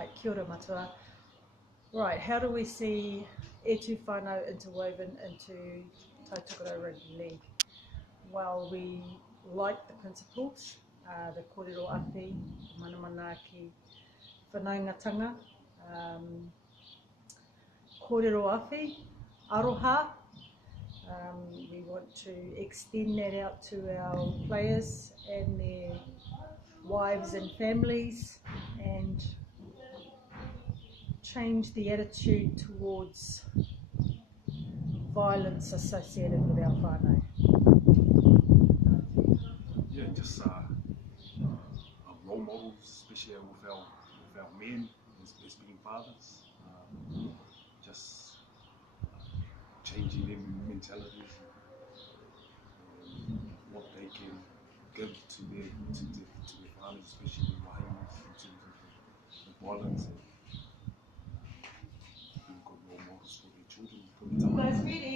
Right, kia ora matua. Right, how do we see e tu whanau interwoven into Taitokerau Rugby League? Well, we like the principles, the kōrero awhi, manamanaki, whanaungatanga, kōrero awhi, aroha. We want to extend that out to our players and their wives and families, and change the attitude towards violence associated with our whānau. Yeah, just role models, especially with our men as being fathers. Just changing their mentalities and what they can give to their fathers, especially with wahines, in terms of the violence, and being good role models for their children, for the tamai.